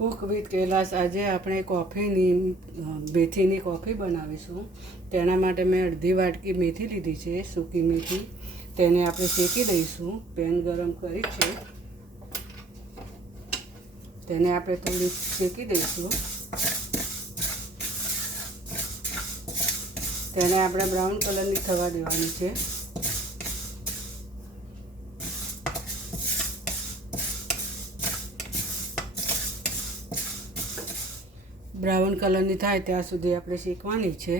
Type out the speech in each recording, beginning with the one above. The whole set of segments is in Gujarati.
કુક વિથ કૈલાસ આજે આપણે મેથીની કોફી બનાવીશું। તેના માટે મેં અડધી વાટકી મેથી લીધી છે, સૂકી મેથી। તેને આપણે શેકી દઈશું। પેન ગરમ કરી છે, તેને આપણે થોડી શેકી દઈશું। તેને આપણે બ્રાઉન કલરની થવા દેવાની છે। બ્રાઉન કલરની થાય ત્યાં સુધી આપણે શેકવાની છે।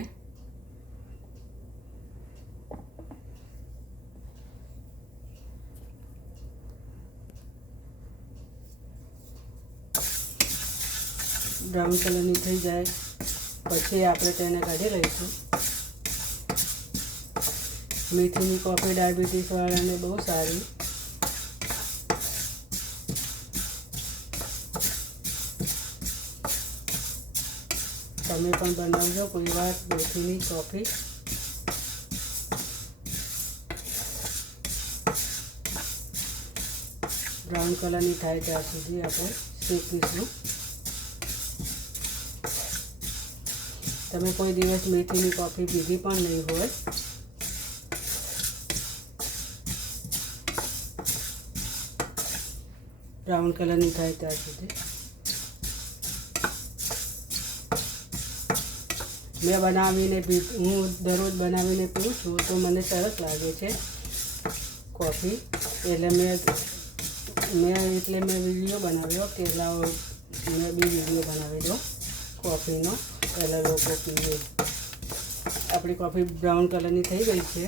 બ્રાઉન કલરની થઈ જાય પછી આપણે તેને કાઢી લઈશું। મેથીની કોફી ડાયાબિટીસવાળાને બહુ સારી। તમે પણ બનાવજો કોઈ વાર મેથીની કોફી। બ્રાઉન કલરની થાય ત્યાં સુધી આપણે શેકીશું। તમે કોઈ દિવસ મેથીની કોફી પીધી પણ નહીં હોય બ્રાઉન કલરની થાય ત્યાં સુધી। મેં બનાવીને હું દરરોજ બનાવીને પીઉં છું તો મને સરસ લાગે છે કોફી। એટલે મેં વિડીયો બનાવ્યો કે લાવો મેં બી વિડીયો બનાવી દો કોફીનો, પહેલાં લોકો પીવે। આપણી કોફી બ્રાઉન કલરની થઈ ગઈ છે।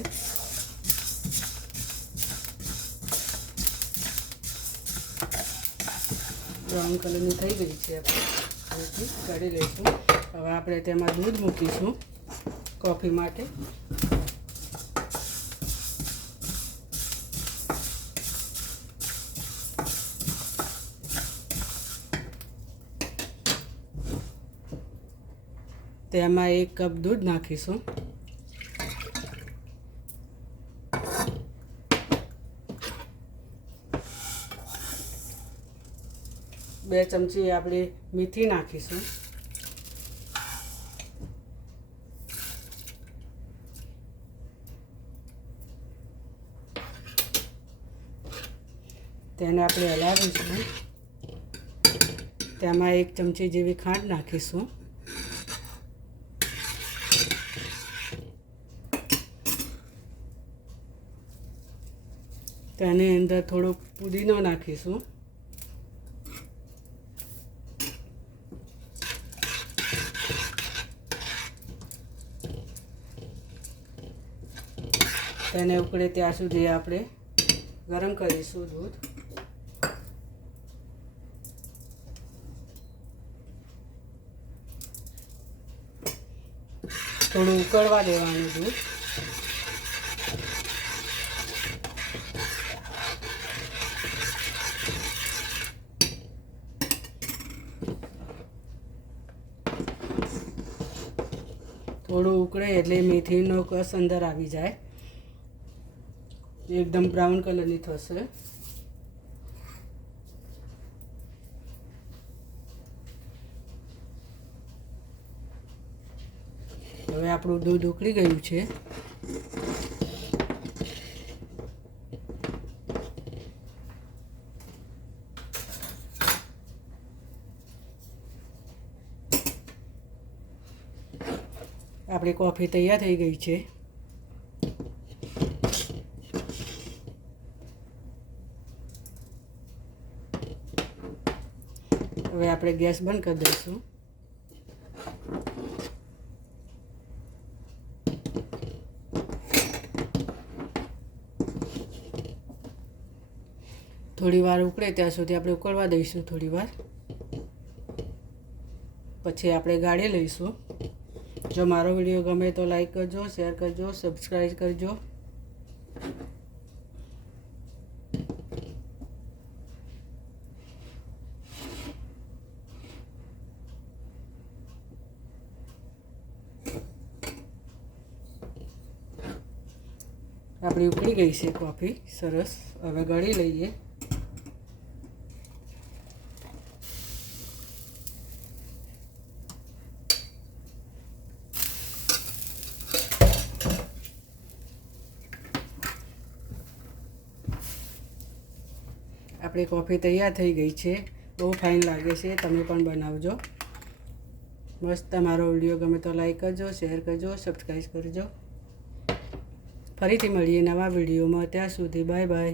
બ્રાઉન કલરની થઈ ગઈ છે, આપણે કાઢી લઈશું। હવે આપણે તેમાં દૂધ મૂકીશું કોફી માટે। તેમાં 1 કપ દૂધ નાખીશું। બે ચમચી આપણે મીઠી નાખીશું। તેને આપણે હલાવીશું। તેમાં 1 ચમચી જેવી ખાંડ નાખીશું। તેની અંદર થોડો પુદીનો નાખીશું। તેને ઉકળે ત્યાં સુધી આપણે ગરમ કરીશું દૂધ। થોડું ઉકળવા દેવાનું દૂધ। થોડું ઉકળે એટલે મેથીનો કસ અંદર આવી જાય, એકદમ બ્રાઉન કલરની થશે। હવે આપણું દૂધ ઉકળી ગયું છે। આપણી કોફી તૈયાર થઈ ગઈ છે। હવે આપણે ગેસ બંધ કરી દઈશું। થોડી વાર ઉકળે ત્યાં સુધી આપણે ઉકળવા દઈશું થોડી વાર, પછી આપણે ગાળી લઈશું। જો મારો વિડીયો ગમે તો લાઈક કરજો, શેર કરજો, સબસ્ક્રાઈબ કરજો। આપણી ઉકળી ગઈ છે કોફી સરસ। હવે ગાળી લઈએ। આપણી કોફી તૈયાર થઈ ગઈ છે. બહુ ફાઇન લાગે છે. તમે પણ બનાવજો. મસ્ત. મારો વિડીયો ગમે તો લાઈક કરજો, શેર કરજો, સબસ્ક્રાઈબ કરજો. ફરીથી મળીએ નવા વિડીયોમાં. ત્યાં સુધી બાય બાય.